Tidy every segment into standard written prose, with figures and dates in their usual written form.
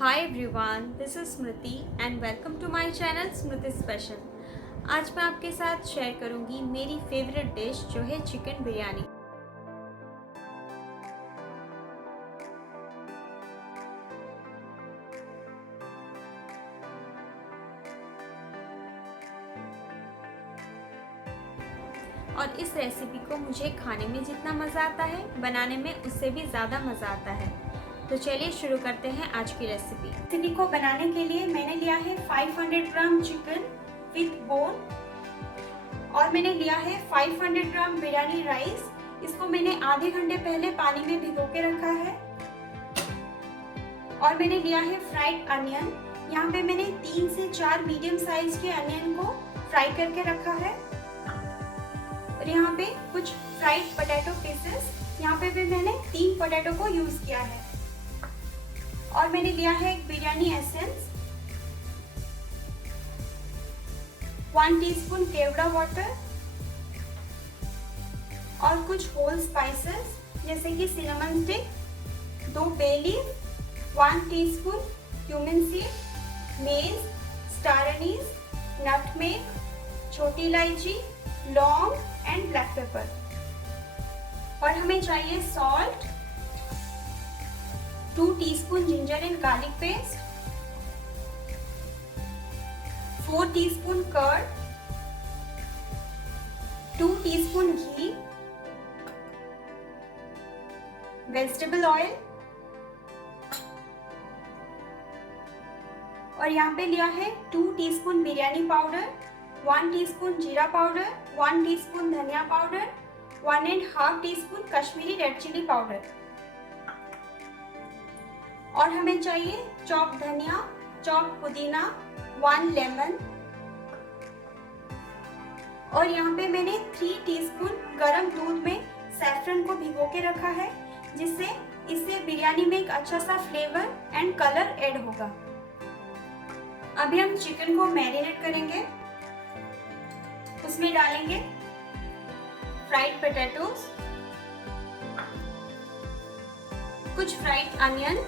Hi everyone, this is Smriti and welcome to my channel Smriti special. आज मैं आपके साथ शेयर करूंगी मेरी फेवरेट डिश जो है चिकन बिरयानी। और इस रेसिपी को मुझे खाने में जितना मज़ा आता है, बनाने में उससे भी ज़्यादा मज़ा आता है। तो चलिए शुरू करते हैं आज की रेसिपी को बनाने के लिए मैंने लिया है 500 ग्राम चिकन विथ बोन और मैंने लिया है 500 ग्राम बिरयानी राइस। इसको मैंने आधे घंटे पहले पानी में भिगो के रखा है। और मैंने लिया है फ्राइड अनियन। यहाँ पे मैंने 3 से 4 मीडियम साइज के अनियन को फ्राई करके रखा है। और यहाँ पे कुछ फ्राइड पोटैटो पीसेस, यहाँ पे भी मैंने 3 पोटैटो को यूज किया है। और मैंने लिया है एक biryani essence, 1 teaspoon kewra water और कुछ होल स्पाइसेस जैसे कि cinnamon stick, 2 bay leaf, 1 teaspoon cumin seed, mace, star anise, nutmeg, छोटी इलायची, लौंग एंड ब्लैक पेपर। और हमें चाहिए salt, 2 teaspoon ginger and garlic paste, 4 teaspoon curd, 2 teaspoon ghee, vegetable oil और यहाँ पे लिया है 2 टीस्पून बिरयानी पाउडर, 1 टीस्पून जीरा पाउडर, 1 टीस्पून धनिया powder, 1.5 teaspoon Kashmiri red chilli powder. और हमें चाहिए चॉप धनिया, चॉप पुदीना, 1 लेमन। और यहाँ पे मैंने 3 टीस्पून गरम दूध में सैफरन को भिगो के रखा है, जिससे इससे बिरयानी में एक अच्छा सा फ्लेवर एंड कलर ऐड होगा। अभी हम चिकन को मैरिनेट करेंगे। उसमें डालेंगे फ्राइड पोटैटोज, कुछ फ्राइड अनियन,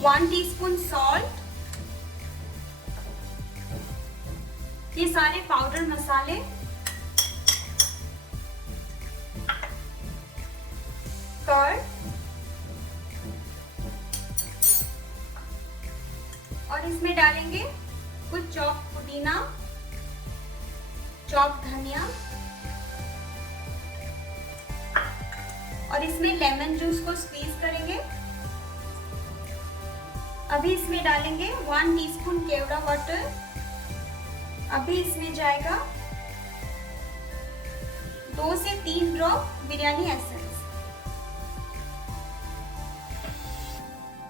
1 टीस्पून सॉल्ट, ये सारे पाउडर मसाले, कर्ड और इसमें डालेंगे कुछ चॉप पुदीना, चॉप धनिया और इसमें लेमन जूस को स्क्वीज करेंगे। अभी इसमें डालेंगे 1 टीस्पून केवड़ा वाटर। अभी इसमें जाएगा 2 से 3 ड्रॉप बिरयानी एसेंस।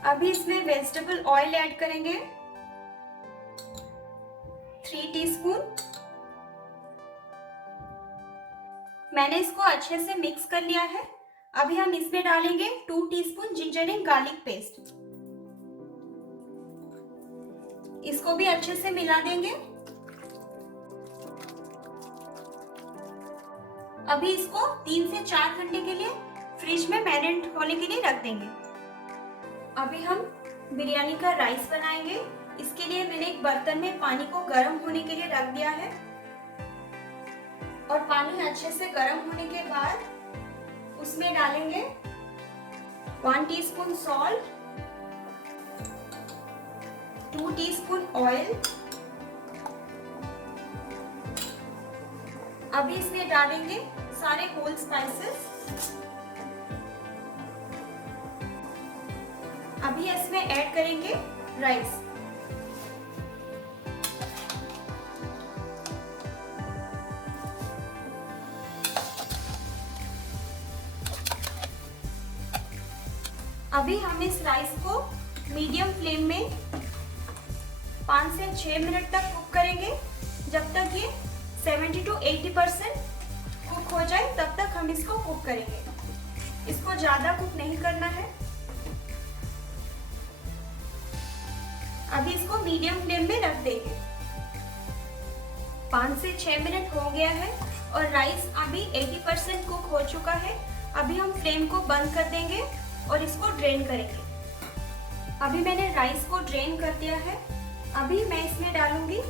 अभी इसमें वेजिटेबल ऑयल ऐड करेंगे 3 टीस्पून। मैंने इसको अच्छे से मिक्स कर लिया है। अभी हम इसमें डालेंगे 2 teaspoon ginger and garlic paste. इसको भी अच्छे से मिला देंगे। अभी इसको 3 से 4 घंटे के लिए फ्रिज में मैरिनेट होने के लिए रख देंगे। अभी हम बिरयानी का राइस बनाएंगे। इसके लिए मैंने एक बर्तन में पानी को गर्म होने के लिए रख दिया है। और पानी अच्छे से गर्म होने के बाद उसमें डालेंगे 1 टीस्पून सॉल्ट, 2 टीस्पून ऑयल। अभी इसमें डालेंगे सारे होल स्पाइसेस। अभी इसमें ऐड करेंगे राइस। अभी हम इस राइस को मीडियम फ्लेम में 5 से 6 मिनट तक कुक करेंगे। जब तक ये 70 to 80% कुक हो जाए तब तक हम इसको कुक करेंगे। इसको ज्यादा कुक नहीं करना है। अभी इसको मीडियम फ्लेम में रख देंगे। 5 से 6 मिनट हो गया है और राइस अभी 80% कुक हो चुका है। अभी हम फ्लेम को बंद कर देंगे और इसको ड्रेन करेंगे। अभी मैंने राइस को ड्रेन कर दिया है। अभी मैं इसमें डालूंगी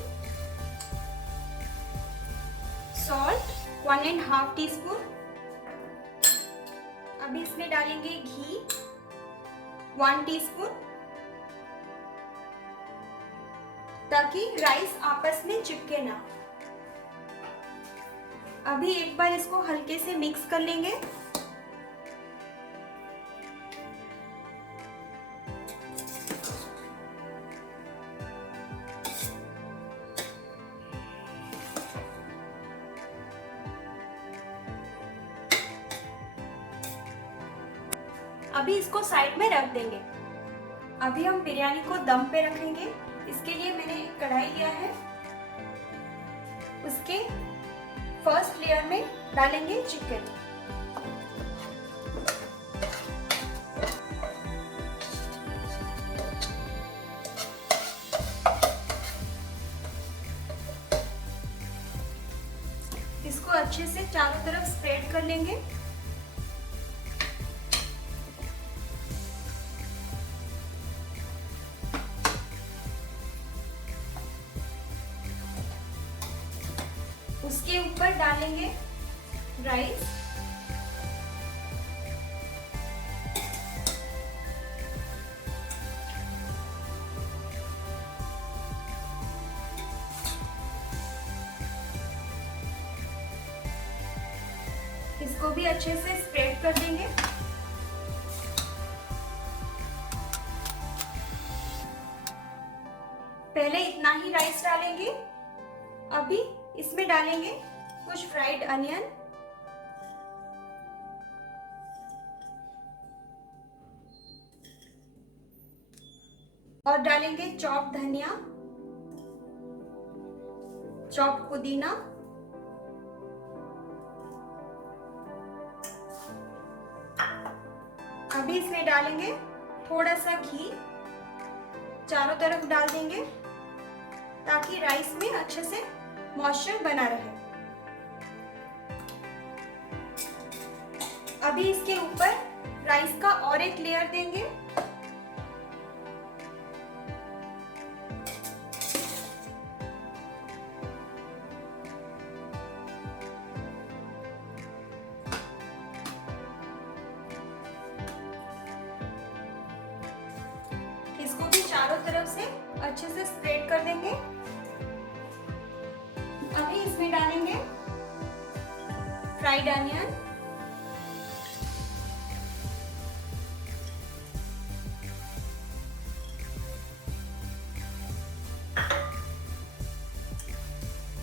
सॉल्ट 1.5 टीस्पून। अभी इसमें डालेंगे घी 1 टीस्पून, ताकि राइस आपस में चिपके ना। अभी एक बार इसको हल्के से मिक्स कर लेंगे। अभी इसको साइड में रख देंगे। अभी हम बिरयानी को दम पे रखेंगे। इसके लिए मैंने एक कढ़ाई लिया है। उसके फर्स्ट लेयर में डालेंगे चिकन। इसको अच्छे से चारों तरफ स्प्रेड कर लेंगे। उसके ऊपर डालेंगे राइस। इसको भी अच्छे से स्प्रेड कर देंगे। पहले इतना ही राइस डालेंगे। अभी इसमें डालेंगे कुछ फ्राइड अनियन, और डालेंगे चॉप धनिया, चॉप पुदीना, अभी इसमें डालेंगे थोड़ा सा घी, चारों तरफ डाल देंगे ताकि राइस में अच्छे से मॉइस्चर बना रहे। अभी इसके ऊपर राइस का और एक लेयर देंगे। इसको भी चारों तरफ से अच्छे से स्प्रेड कर देंगे। अभी इसमें डालेंगे फ्राइड अनियन,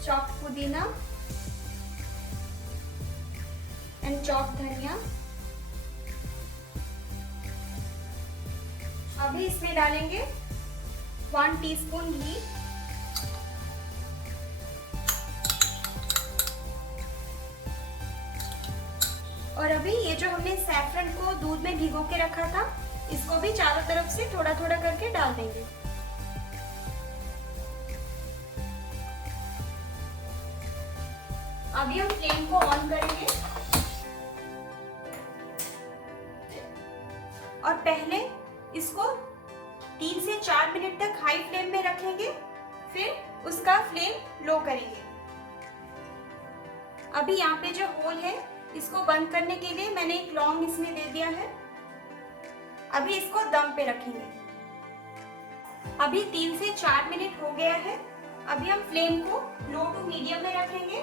चॉप पुदीना एंड चॉप धनिया। अभी इसमें डालेंगे 1 टीस्पून घी, और अभी ये जो हमने सैफरन को दूध में भिगो के रखा था, इसको भी चारों तरफ से थोड़ा थोड़ा करके डाल देंगे। अभी हम फ्लेम को ऑन करेंगे और पहले इसको 3 से 4 मिनट तक हाई फ्लेम में रखेंगे, फिर उसका फ्लेम लो करेंगे। अभी यहाँ पे जो होल है, इसको बंद करने के लिए मैंने एक लौंग इसमें दे दिया है। अभी इसको दम पे रखेंगे। अभी 3 से 4 मिनट हो गया है। अभी हम फ्लेम को लो टू मीडियम में रखेंगे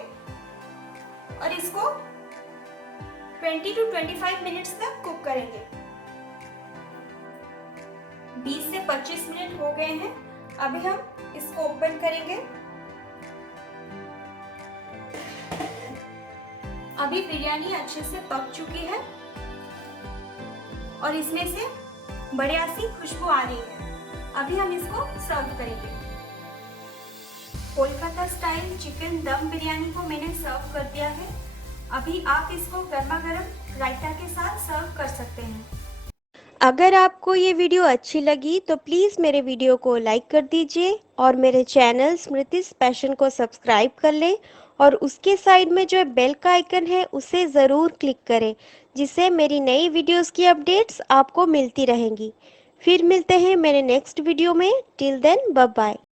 और इसको 20 to 25 मिनट्स तक कुक करेंगे। 20 से 25 मिनट हो गए हैं। अभी हम इसको ओपन करेंगे। अभी बिरयानी अच्छे से पक चुकी है और इसमें से बढ़िया सी खुशबू आ रही है। अभी हम इसको सर्व करेंगे। कोलकाता स्टाइल चिकन दम बिरयानी को मैंने सर्व कर दिया है। अभी आप इसको गर्मा गर्म रायता के साथ सर्व कर सकते हैं। अगर आपको ये वीडियो अच्छी लगी तो प्लीज़ मेरे वीडियो को लाइक कर दीजिए और मेरे चैनल स्मृतिस पैशन को सब्सक्राइब कर लें और उसके साइड में जो बेल का आइकन है उसे ज़रूर क्लिक करें, जिससे मेरी नई वीडियोस की अपडेट्स आपको मिलती रहेंगी। फिर मिलते हैं मेरे नेक्स्ट वीडियो में। Till then bye bye.